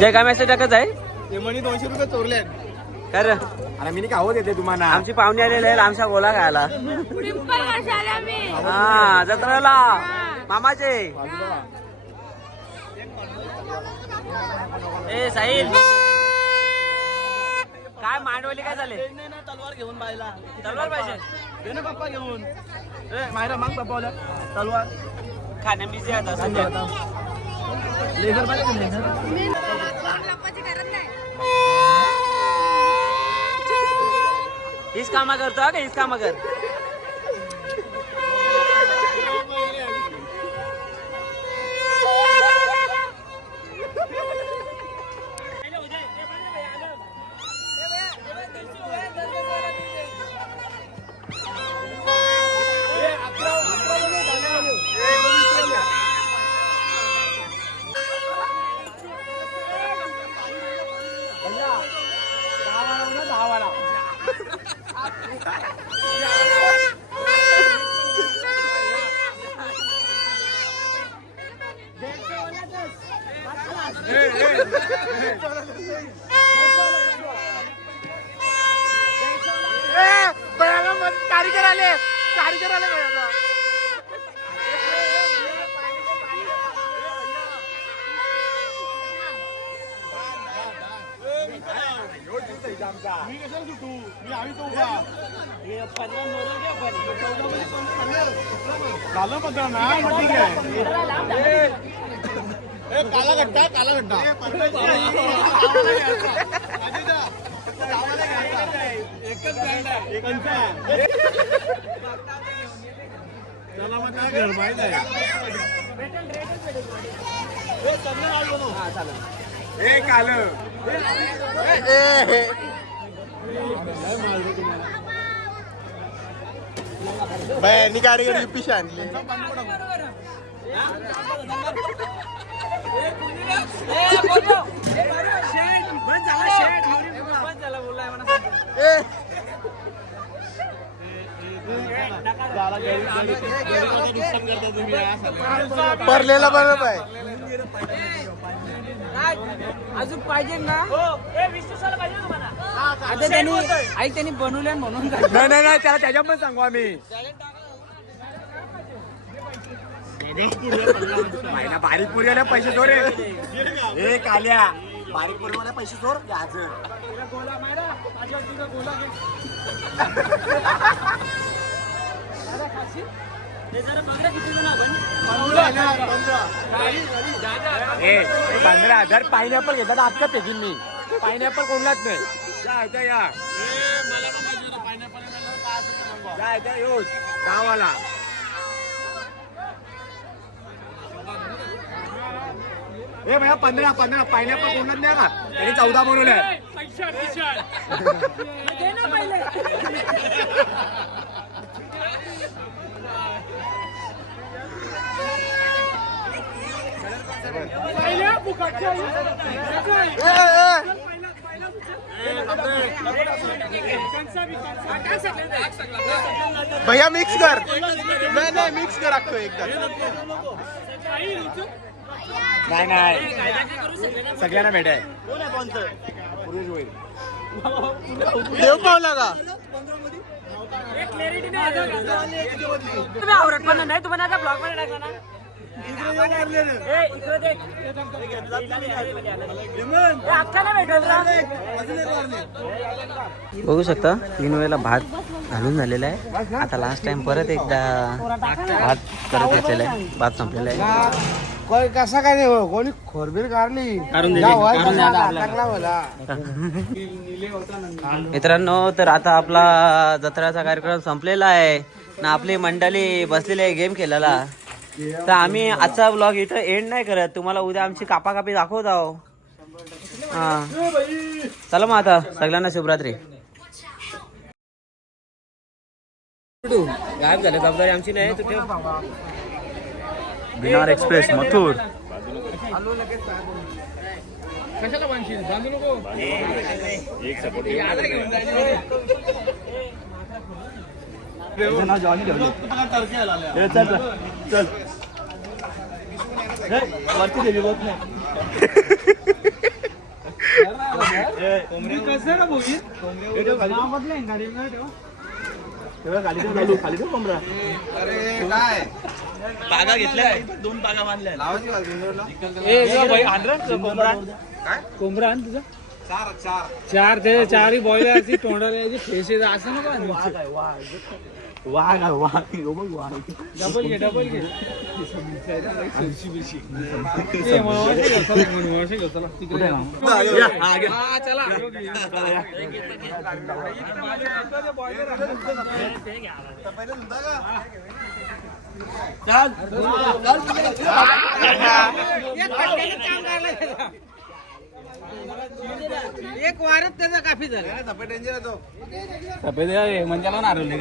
जय काय मेसेज टाकत आहे ते म्हणे 200 रुपये चोरले. कर अरे मी काय देते तुम्हाला. आमची पाहुणे आलेले आहेत आमच्या गोला खायला. हा जत्रेला मामाचे. ए साहिल काय मांडवली काय झाले. तलवार घेऊन बायला. तलवार पाहिजे दे ना पप्पा घेऊन. मायरा माग पप्पाला तलवार. खाण्या बिझी आता सध्या. लेझर पाहिजे लेझर. हीच कामा करतो का हीच कामा कर. कारीगर आले भैया. मी कशाला सुटू. मी आम्ही तो उभा. झालं 15 ना मग ठीक आहे. काला गट्टा एकच ब्रँड आहे. चला मग काय घर माहित आहे. बायांनी कारीगर पिशा आणली. परलेला बरोबर आहे. अजून पाहिजे ना. आता त्यांनी बनवले म्हणून. नाही त्याला त्याच्या पण सांगू आम्ही. बारीक पुरीला पैसे चोर. हे काल्या बारीक पुरीवाल्या पैसे चोर. ए 15,000 पायनॅपल घेतात. अख्खा पेकीन मी. पायनॅपल कोणलाच नाही. या गावाला ए भैया 15 पायनॅपल कोणलाच नाही का. त्यांनी 14 बनवले. भैया मिक्स कर. नाही मिक्स कर अख्खं एकदा. नाही सगळ्यांना भेटाय. देव पावला का. तुम्ही आवडत पण नाही तुम्हाला ब्लॉग मध्ये टाकला ना. बघू शकता 3 वेळेला भात घालून झालेला आहे. आता लास्ट टाइम परत एकदा भात करत घेतलेला आहे. भात संपलेला आहे. कसा काय नाही कोणी खोरबीर काढली. मित्रांनो तर आता आपला जत्रेचा कार्यक्रम संपलेला आहे ना. आपली मंडळी बसलेली आहे गेम खेळायला. तर आम्ही आजचा ब्लॉग इथं एंड नाही करत. तुम्हाला उद्या आमची कापाकापी दाखवत आहो. हा चला मग आता सगळ्यांना शुभरात्री. गायब झाले. जबाबदारी आमची नाही. तुझे बिनार एक्सप्रेस मथुर. कशाला बांधशील बांधू नको. एक सपोर्ट त्याचं नाव जॉनी ठेवलं. ए, चल चल चल ए, वरती गेली बोत नाही. खाली ठेव कोंबडा. बागा घेतल्या 2 बागा बांधल्या. कोंबडा आण तुझा 4 ते 4 बॉयलर तोंडाला यायची फेस येत असं नको वाघ वाघ बघ वाघ. डबल घे एक वारच त्याचा काफी झाला. सफेद मंजाला नारवले.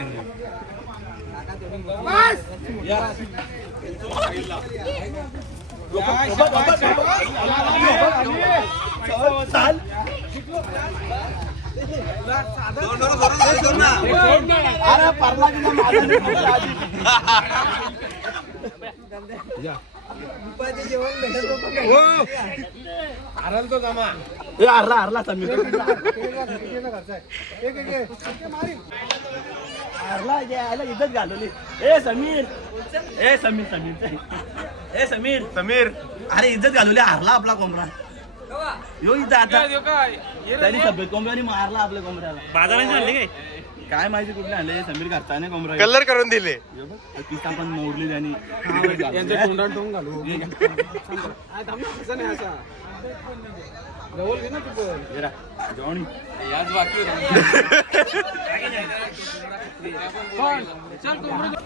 अरे परला तो जमा हरला समीर. इज्जत घालवली. ए समीर समीर अरे इज्जत घालवली. हरला आपला कोंबडा. यो इथं आता तरी सफेद कोंबड्याने मारला आपल्या कोंबड्याला. बाजारात आणले काय माहिती कुठले आणले. समीर घरचा नाही कोंबडा कलर करून दिले. पिस्ता पण मोडली त्यांनी.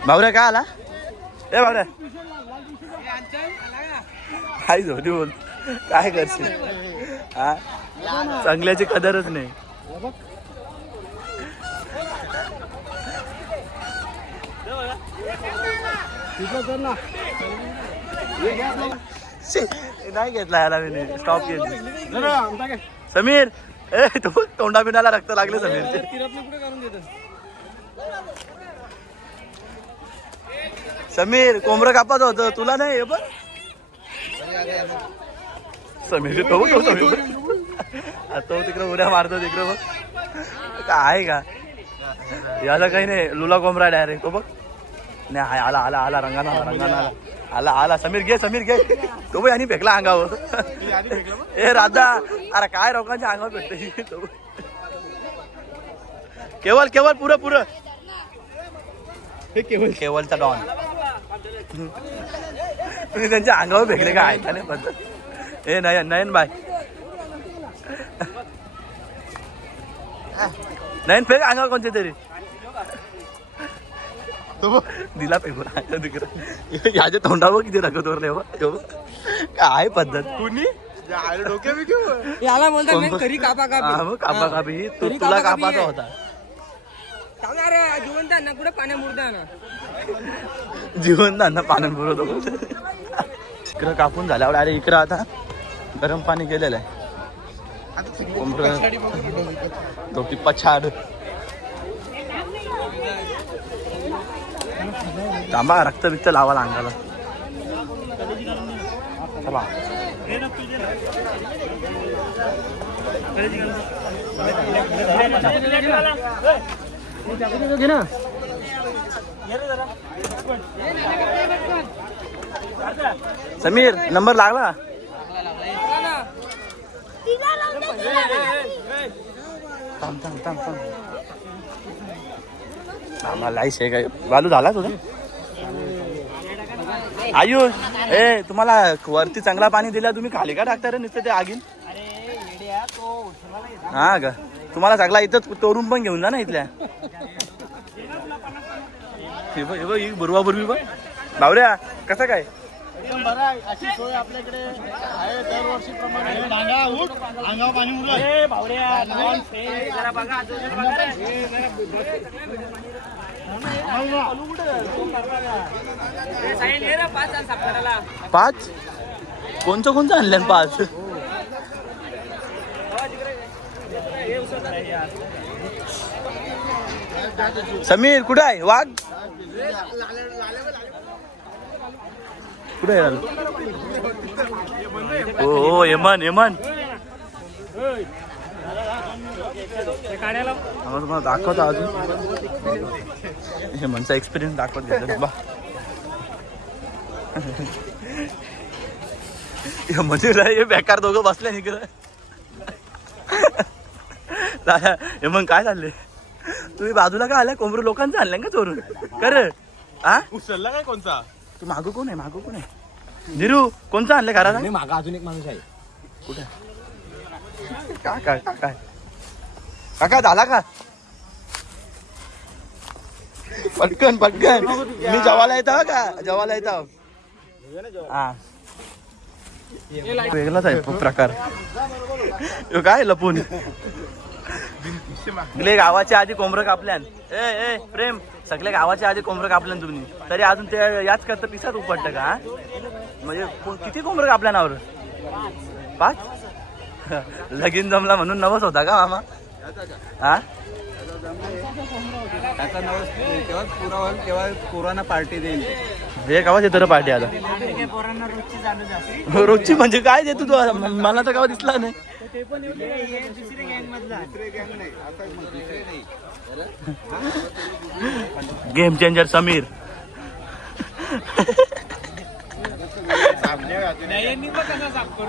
भावऱ्या काय आला. ए भावऱ्या काय झोटी बोल. काय करशील हा. चांगल्याची कदरच नाही. नाही घेतला याला मी स्टॉप केली. समीर ए तोंडा बिनाला रक्त लागले समीर. समीर कोंबडं कापात होत तुला नाही. बघ समीर तो तिकडं उड्या मारतो तिकडं. बघ काय का याला काही नाही. लुला कोंबडा डायरेक्ट तो बघ. नाही आला आला आला रंगाना आला आला आला. समीर घे तो बघ आणि फेकला अंगावर. ए राधा अरे काय लोकांच्या अंगावर भेटते. केवळ पुरं हे केवळचा डॉन. तुम्ही त्यांच्या अंगावर फेकले का ऐका नाही पद्धत. ए नयन बाय नयन फेक अंगावर कोणते तरी. तो दिला फेकून तिकडं. याच्या तोंडावर किती रगत उरले. काय पद्धत. कुणी डोक्या बी घेऊ. याला बोलतात करी कापा कापी तुला कापाचा होता. जिवंत ना कुठे पाण्या मुर्दा ना जीवन पाण्यात बुडवतो. इकडं कापून झाल्यावर अरे इकडं आता गरम पाणी केलेलं आहे. तो टिप्पा छाड. तांबा रक्त बिक्त लावायला अंगाला. चला समीर नंबर लागला. लाईस आहे काय बालू झाला तुझा. आयुष ए तुम्हाला वरती चांगला पाणी दिला तुम्ही खाली का टाकता रे नुसतं ते आगीन. हा का तुम्हाला चांगला इथं तोरून पण घेऊन जा ना इथल्या. बुरवा बुरवी पण भावऱ्या कसं काय. अशी सोय आपल्याकडे आहे दरवर्षीप्रमाणे. अंगावर पाणी पाच कोणचं आणलं 5. समीर कुठे आहे वाघ कुठे आहे हो हेमन हेमन तुम्हाला दाखवतो अजून हेमनचा एक्सपिरियन्स दाखवत घेतला बा म्हणजे बेकार दोघं बसले इकडं हेमन काय चालले तुम्ही बाजूला का आलाय कोंबरू लोकांचं आणलंय का चोरून कर हा उचलला काय कोणचा तू मागू कोण आहे निरू कोणचं आणलं घराला मागा अजून एक माणूस आहे कुठे काय काका झाला का पटकन मी जेवायला येतो का जेवायला येतो हा वेगळाच आहे प्रकार ह्यो काय लपून सगळे गावाच्या आधी कोंबरं कापल्यान ए प्रेम सगळे गावाच्या आधी कोंबरं कापल्यान तुम्ही तरी अजून ते याच करता पिसात उपटतं का म्हणजे किती कोंबरं कापल्यानावर 5 लगीन जमला म्हणून नवस होता का मामा हा तेव्हा कोरोना पार्टी देईल हे गावात येतं पार्टी आता रोजची म्हणजे काय देतो तू मला तर गावात दिसला नाही गेम चेंजर समीर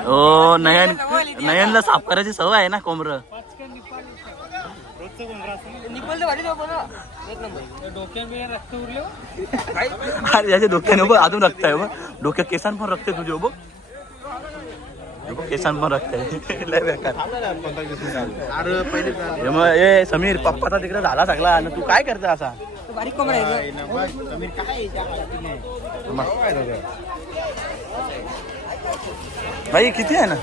हो नयनला साफ करायची सवय आहे ना कोंबरं अरे याच्या डोक्याने बघ अजून रक्त आहे बघ डोक्यात केसांत पण रक्त आहे तुझे बघ केसांत पण रक्त आहे लय बेकार ए समीर पप्पाचा तिकडे झाला सगळा आणि तू काय करता असा बारीक कोंबडा आहे भाई किती आहे ना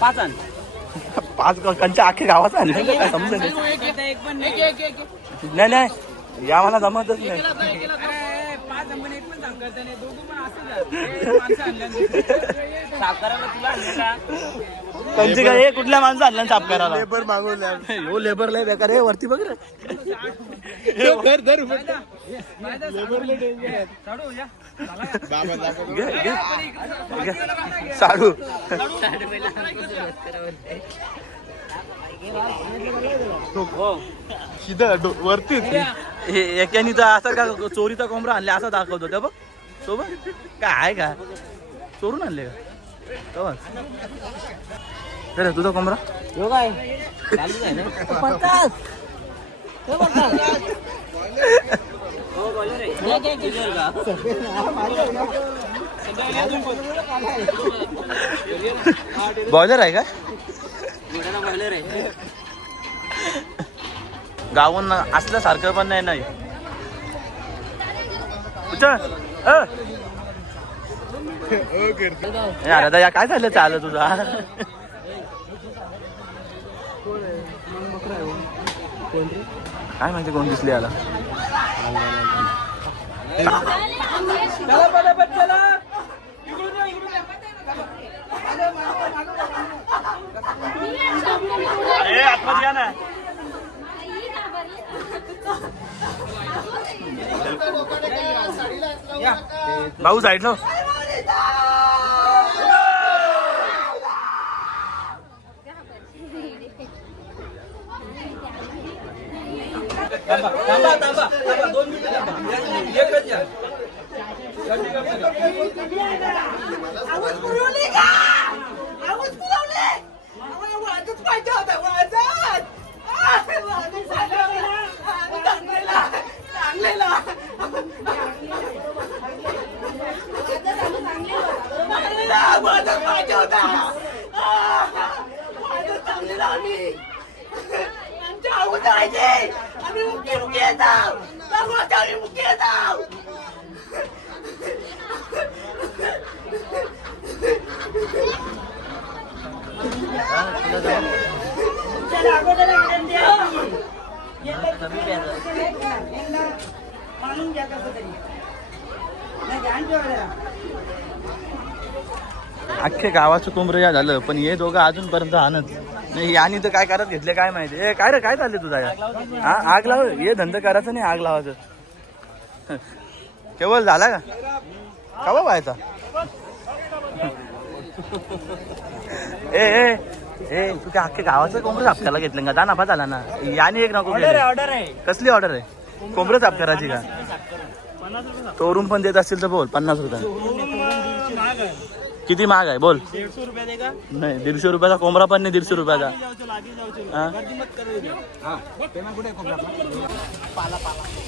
5 आण 5 कंच्या अख्खे गावाचा आणले काय समजत नाही या मला जमतच नाही कंची काय कुठल्या माणसं आणल्या साफ करायला लेबर मागवल्या हो लेबर लय बेकार हे वरती बघ रे साडू वरती एकानी तर असं का चोरीचा कोंबडा आणले असं दाखवतो त्या बघ सोबत काय आहे का चोरून आणले का तुझा कोंबडा काय चालूच आहे ना 50 बॉयलर आहे का गावून असल्यासारखं पण नाही अरे या काय झालं चाल तुझा काय माहिती कोण दिसली याला अरे आतमध्ये या ना भाऊ साईडला अख्खे गावाचं कोंबरं या झालं पण हे दोघं अजूनपर्यंत आणत नाही यानी तर काय करत घेतले काय माहिती. ए काय रे काय चालले तुझा या हा आग लाव हे धंदा करायचं नाही आग लावायचं. केवळ झाला का कवा व्हायचा. ए ए ए तू काय अख्ख्या गावाचं कोंबडं साफ करायला घेतलं का जा नफा झाला ना. यानी एक नको ऑर्डर आहे. कसली ऑर्डर आहे कोंबडं साफ करायची का. चोरून पण देत असतील तर बोल 50 रुपये. किती महाग आहे बोल. 150 रुपये दे का. नाही 150 रुपयाचा कोंबडा पण नाही 150 रुपयाचा. हा?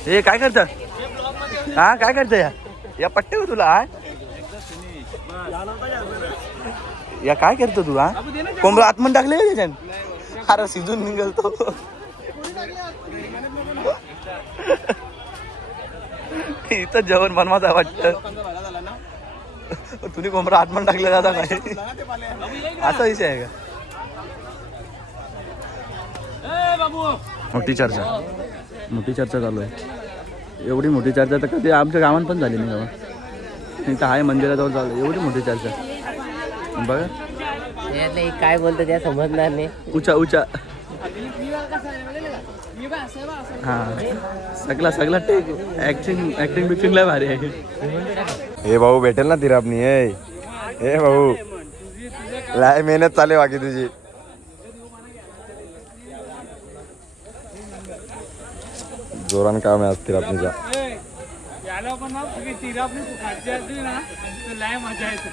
हे काय करत हा काय करत या पट्टे तुला हा? या काय करतो तू हा कोंबडा आतमध्ये टाकले का त्याच्यात. अरे शिजून निघलतो. इथं जेवण बनवायचं वाटतं. तुम्ही कोंबडा आतमध्ये टाकले जाता काय असा विषय आहे का. मोठी चर्चा चालू आहे. एवढी मोठी चर्चा तर कधी आमच्या गावात पण झाली नाही गावात. इथं आहे मंदिराजवळ चालू एवढी मोठी चर्चा बघा. काय बोलतो त्या समजणार नाही. उचा हा सगळा टेक ऍक्टिंग बिक्टिंग लय भारी आहे. हे भाऊ भेटेल ना तिरापनी. हे भाऊ लय मेहनत चालू बाकी तुझी. जोरान काम आहे आज तिरापनीचा. याला पण ना तिरापणी खायची असली ना तर लय मजा येते.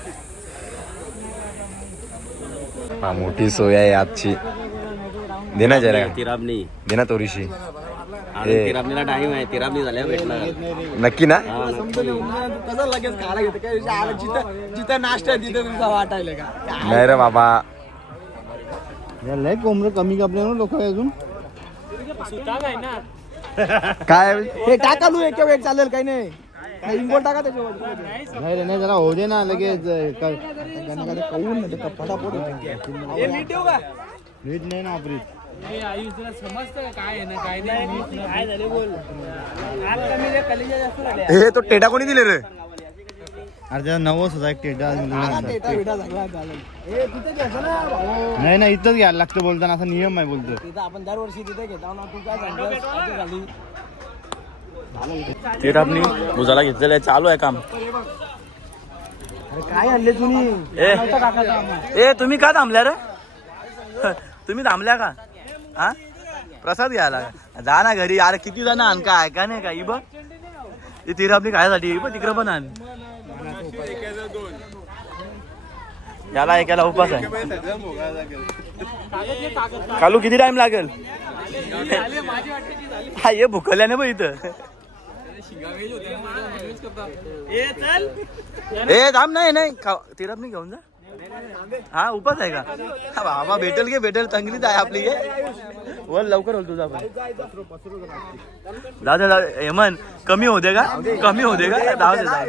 हा मोठी सोय आहे आजची. देना जरा तिराबनी देना थोडीशी. तिराबनीला टाइम आहे. तिराबनी झाल्या भेटणार नक्की ना. कसं लगेच खायला घेतं काय जिथं नाश्ता तिथं तुमचा वाटायला का. नाही रे बाबा लय कोंबडं कमी कापले ना लोक अजून. काय हे टाका लू एक वेळ चालेल काही नाही. इंगोल टाका त्याच्यावर. नाही रे नाही जरा होऊ दे ना लगेच. कळून फटाफट नीट नाही ना आपली. समजतं काय आहे ना काय नाही. काय झाले बोल. कलेजा जास्त झाले. हे तो टेटा कोणी दिले रे. अरे त्याचा 90,000 एक टेटा. नाही नाही इथंच घ्यायला लागतं बोलताना असा नियम आहे बोलतो. आपण दरवर्षी तिथे घेतो ना. तू काय सांगतो. तिरापनी बुजाला घेतलेलं आहे चालू आहे काम. काय आणले तुम्ही. ए तुम्ही का थांबल्या रे. तुम्ही थांबल्या का हा प्रसाद घ्यायला जा ना घरी. अरे किती जण आण काय का नाही का. बघ ही तिरापनी खायसाठी बघ तिकडं पण आण. याला एकाला उपास आहे. कालू किती टाइम लागेल. हा ये भुकल्याने बघ इथं. ए थांब नाही तिरापनी घेऊन जा. हा उपास आहे का हा बाबा भेटेल चांगलीच आहे आपली. बोल लवकर होल तुझा पण. दादा हेमन कमी होते का जाऊ दे जा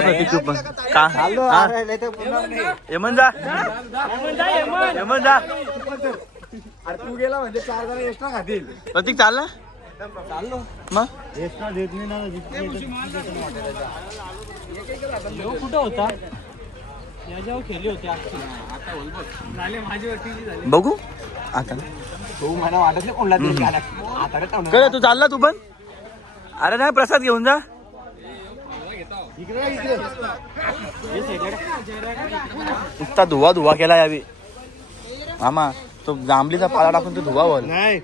प्रतीक तू पण का हेमन जा तू गेला म्हणजे 4 जण एक्स्ट्रा खातील. प्रतीक चाल ना मग. एक्स्ट्रा देत नाही ना. कुठं होता याच्यावर खेळली होती. झाले माझी वाटीची झाली. बघू आता तो मला वाटत नाही कोणला काय तू चालला तू पण. अरे नाही प्रसाद घेऊन जा. नुसता धुवा केला यावी मामा. तो जांभलीचा पाला टाकून तो धुवा बोल नाही.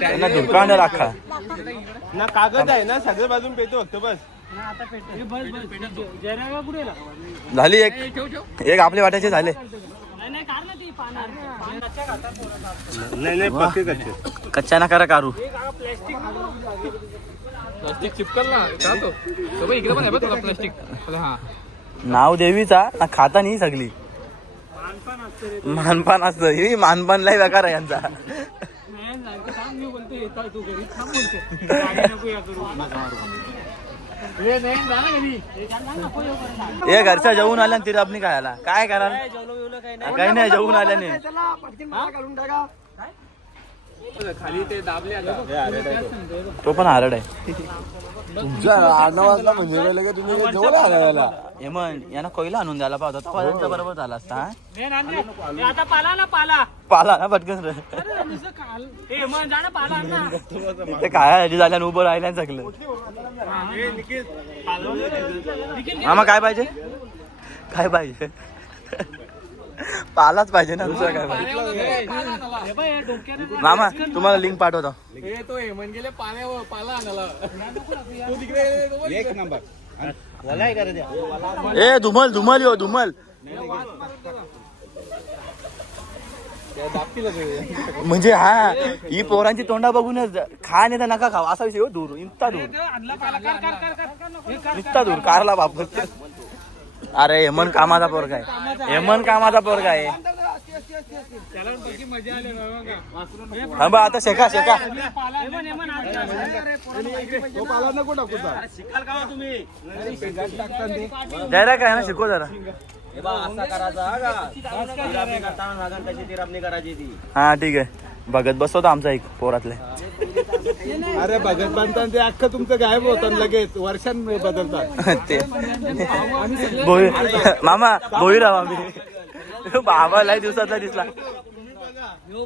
त्यांना धुरकांड राखा ना कागद आहे ना सगळ्या बाजून पेतो फक्त बस. झाली एक आपल्या वाट्याचे झाले. नाही पक्के कच्चे. कच्चा ना करा कारू. प्लास्टिक चिपकल ना चालतो. इकडे पण आहे बघ तुला प्लास्टिक. हा नाव देवीचा ना खाता नाही सगळी. मानपान असतं ही मानपान लय बेकार आहे यांचा. हे घरच्या जेवून आल्या तिथे आपण काय आला काय करा काही नाही जेवून आल्याने. खाली ते दाबले. तो पण हारड आहे. तुमच्या 8-9 वाजता म्हणजे लगे तुम्ही जवळ आला याला. हेमन यांना कोयला आणून द्यायला पाहता तेव्हा त्यांच्या बरोबर झाला असता हा? आता पाला ना पाला पाला ना पटकन रे. मन जा ना पाला ना ते काय ह्याची झाल्या उभं राहिल्या सगळं. मामा काय पाहिजे काय पाहिजे पालाच पाहिजे ना दुसरं काय पाहिजे. मामा तुम्हाला लिंक पाठवतो. तो हेमन गेले पाण्यावर पाला आणायला एक नंबर ए धुमल धुमल यो धुमल म्हणजे हा ही पोरांची तोंडा बघूनच खा नाही तर नका खावा असा विषय हो. दूर इतका दूर इतका दूर कारला बाप. अरे हेमन कामाचा पोरगा आहे हेमन कामाचा पोरगा आहे. हा बा आता शेका शेका नको टाकू द्यायला काय ना शिकव जरा. हा ठीक आहे बघत बसवतो आमचा एक पोरातले. अरे भगत बांधताना ते अख्खं तुमचं गायब होतं लगेच वर्षां बदलतात ते मामा भोई राव आम्ही बाबा लय दिवसातला दिसला.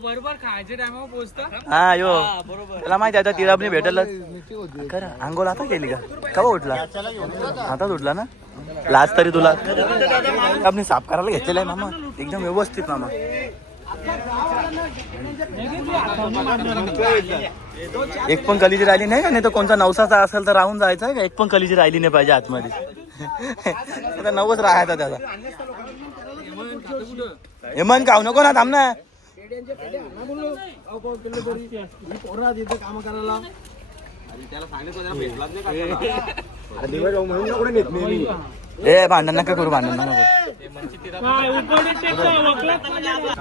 बरोबर खायच्या टायमावर पोहोचता हा यो त्याला माहिती आहे तिराबनी भेटलं खरं. अंघोळ आता केली का कवा उठला आताच उठला ना. लास्ट तरी तुला आपण साफ करायला घेतलेला आहे मामा एकदम व्यवस्थित मामा. एक पण कलीची राहिली नाही का नाही तर कोणता नवसाचा असेल तर राहून जायचं का. एक पण कलीची राहिली नाही पाहिजे आतमध्ये. आता नवस राहायचा त्याचा. हेमन खाऊ नको ना थांब ना. काम करायला ए भांडण नका करू भांडण नका करू.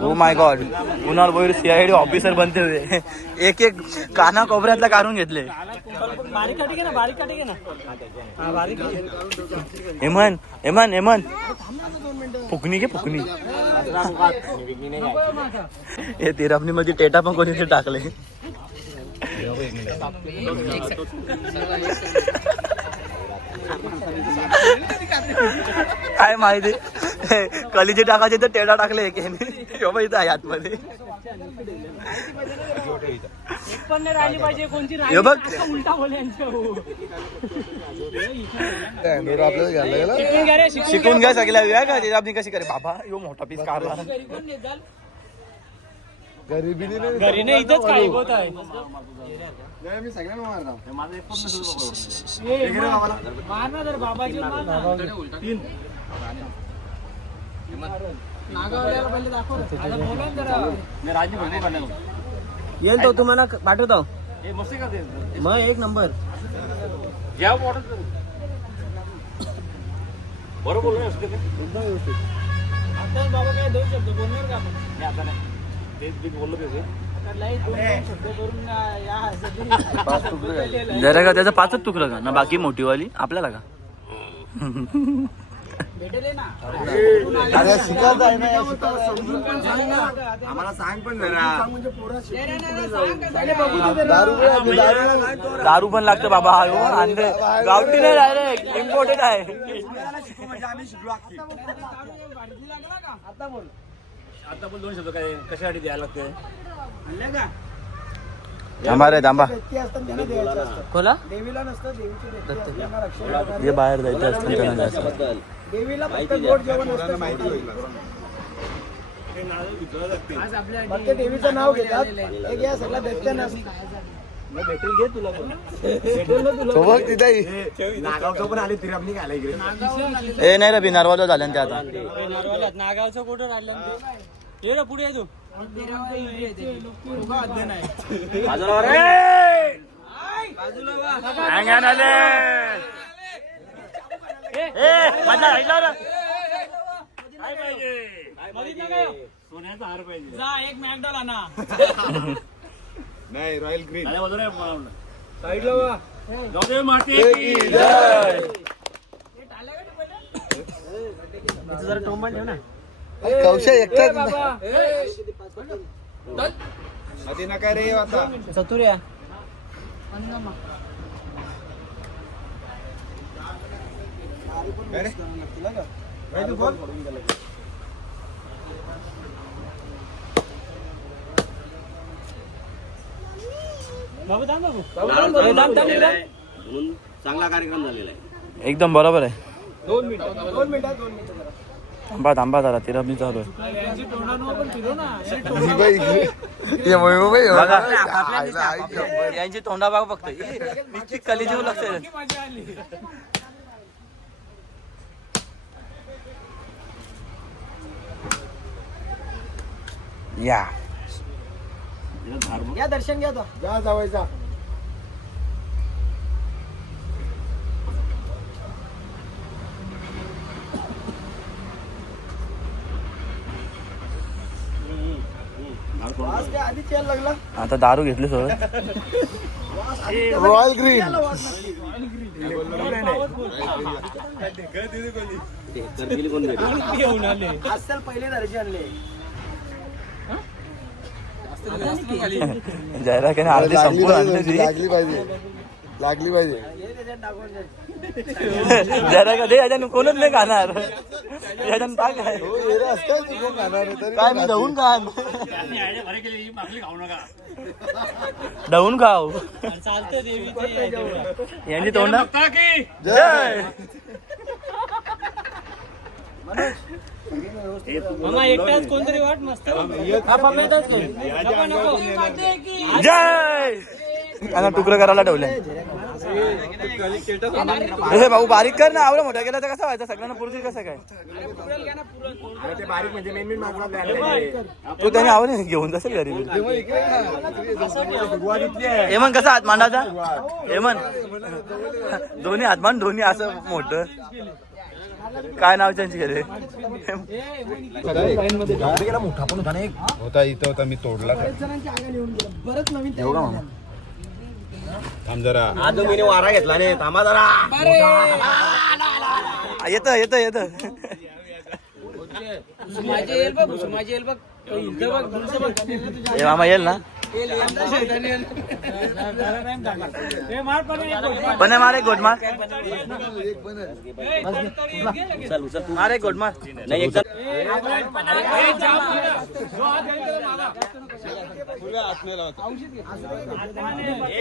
Oh my God Kunal Boir CID officer बनते हुए एक एक काना कोपऱ्यातला काढून घेतले. हेमन हेमन हेमन फुकणी घे फुकणी. हे तिरापणी मध्ये टेटा पण कोणी टाकले. काय माहिती कलीचे टाकायचे तर टेडा टाकले इथं आहे आतमध्ये. हे बघ शिकून घ्या सगळ्या वेळा का ते आपण कशी करे बाबा यो मोठा पीस काढला. घरी नाही इथंच काय होत आहे. मी सगळ्यांना मारणार मारना जर बाबाजी येईल तो तुम्हाला पाठवतो मग एक नंबर. बरोबर बाबा काय दोन शब्द बोलणार का आपण जरा का त्याचं पाचच तुकडं का ना बाकी मोठी वाली आपल्याला का. आम्हाला सांग पण जरा. दारू पण लागतं बाबा. आणले गावठी नाही डायरेक्ट इम्पोर्टेड आहे. आता पण दोन शब्द काय कशासाठी द्यायला लागते. थांबा रे थांबा. खोला देवीला नसतं देवीची हे बाहेर जायचं असतं त्यांना जायचं. देवीला फक्त गोड जेवण असतं माहिती. फक्त देवीचं नाव घेतात एक या सगळ्या दैत्य भेटेल घे तुला पण नागावचं पण आले तरी आपण घाला इकडे. ए नाही रे बिनारवाला झालं ते आता. नागावचं कुठं राहिलं ये रे पुढे तू. सोन्याचा हार पाहिजे. जा एक मॅकडॉल आणा. नाही रॉयल ग्रीन साईडला वा. जाऊ दे माती. जरा टोंबा ठेव ना. कौशा एकटाच नका रे आता चतुर्या बाबू थांब बाबू. म्हणून चांगला कार्यक्रम झालेला आहे. एकदम बरोबर आहे. 2 मिनिटं थांबा थांबा जरा तिरपणी चालू आहे. यांची तोंडानं पण फिरव ना. बघा यांची तोंडा बघा फक्त इतकी कली जेव लागते. मजा आली. या दर्शन घ्या जा जावायचा. आधी तेल लागला. आता दारू घेतली सोबत. Royal green. घेऊन आले. आजकाल पहिले दर्जे आणले. जायला काही अर्धी संपून आणली लागली पाहिजे जरा का दे याच्यानं कोणच नाही खाणार. याच्यानं टाक काय मी धवून खा धवून खाऊ. चालतं देवी यांची तोंडा जय. मामा एकटाच कोणतरी वाट मस्त. जय. आता तुकडं करायला ठेवलंय. हे भाऊ बारीक कर ना. आवडा मोठा केला तर कसा व्हायचा सगळ्यांना पुरतील कसं काय. तू त्याने आवड घेऊन जाशील घरी. हेमन कसा हात मांडाचा. हेमन दोन्ही हात मान दोन्ही असं मोठं काय नाव त्यांची घरी. मोठा पण होता ना एक होता इथं होता मी तोडला. बरंच नवीन थांब जरा. आज मी वारा घेतला नाही. थांबा जरा. येत येत येत. माझी येईल बघ. माझी येईल बघ. हे मामा येईल ना. पण मार एक गोट मार. मार एक गोट मार. नाही एक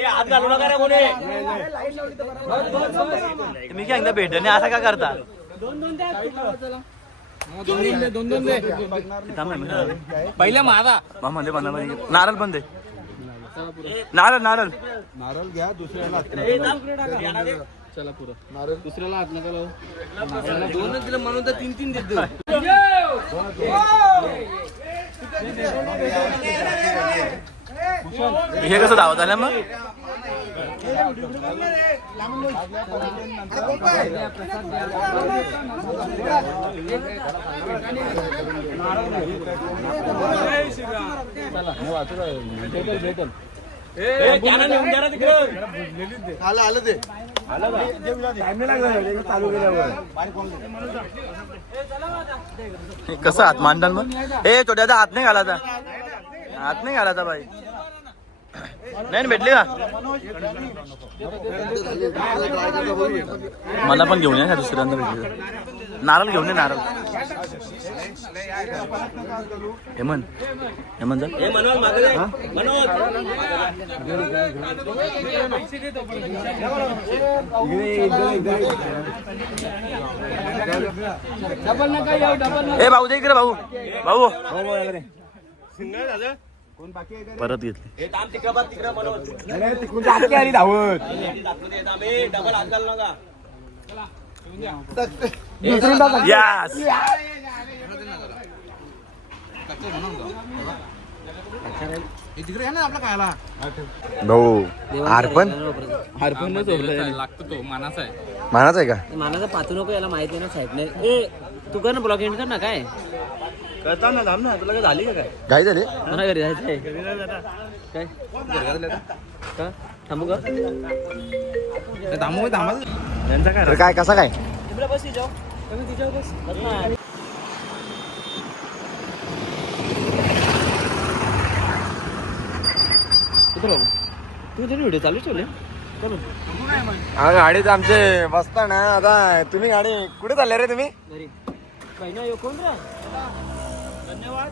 हात घालू नका रे कोणी. मी काय एकदा भेटणे असं का करता. दोन दे. पहिल्या मारा मामा दे बना नारळ पण दे. नारळ नारळ नारळ घ्या दुसऱ्याला चला पुरं नारळ दुसऱ्याला हात नका लावू. दोनच दिलं म्हणून तर 3-3 देतो. हे कसं धावत आलं मग. आलं आलं ते कसं हात मांडण मग. हे छोट्याचा हात नाही घालायचा. हात नाही घालायचा बाई. नाही भेटली का. मला पण घेऊन या दुसऱ्यांदा भेटली. नारळ घेऊन ये नारळ. हेमन हेमन जा. ए भाऊ दे इकडे भाऊ भाऊ. परत घेतली. धावत यास. तिकडे आहे ना आपला खायला. भाऊ अर्पण लागतो तो मानाचा आहे. मानाचा आहे का. मानाचा पाहतो नको याला माहिती आहे ना साहेबने. ए तू कर ना ब्लॉक एंड कर ना. काय करता ना थांब ना. तुला काय झाली का काय. काय झाले मला घरी जायचंय. काय का थांबू का. यांचा काय तर काय कसा काय बस जाऊ. बस ना. कुठं तू तरी व्हिडिओ चालू ठेवले. चलो बघू काय मग हा गाडीत आमचे बसता ना आता. तुम्ही गाडी कुठे चालले रे तुम्ही? घरी पहिला कोण रे धन्यवाद.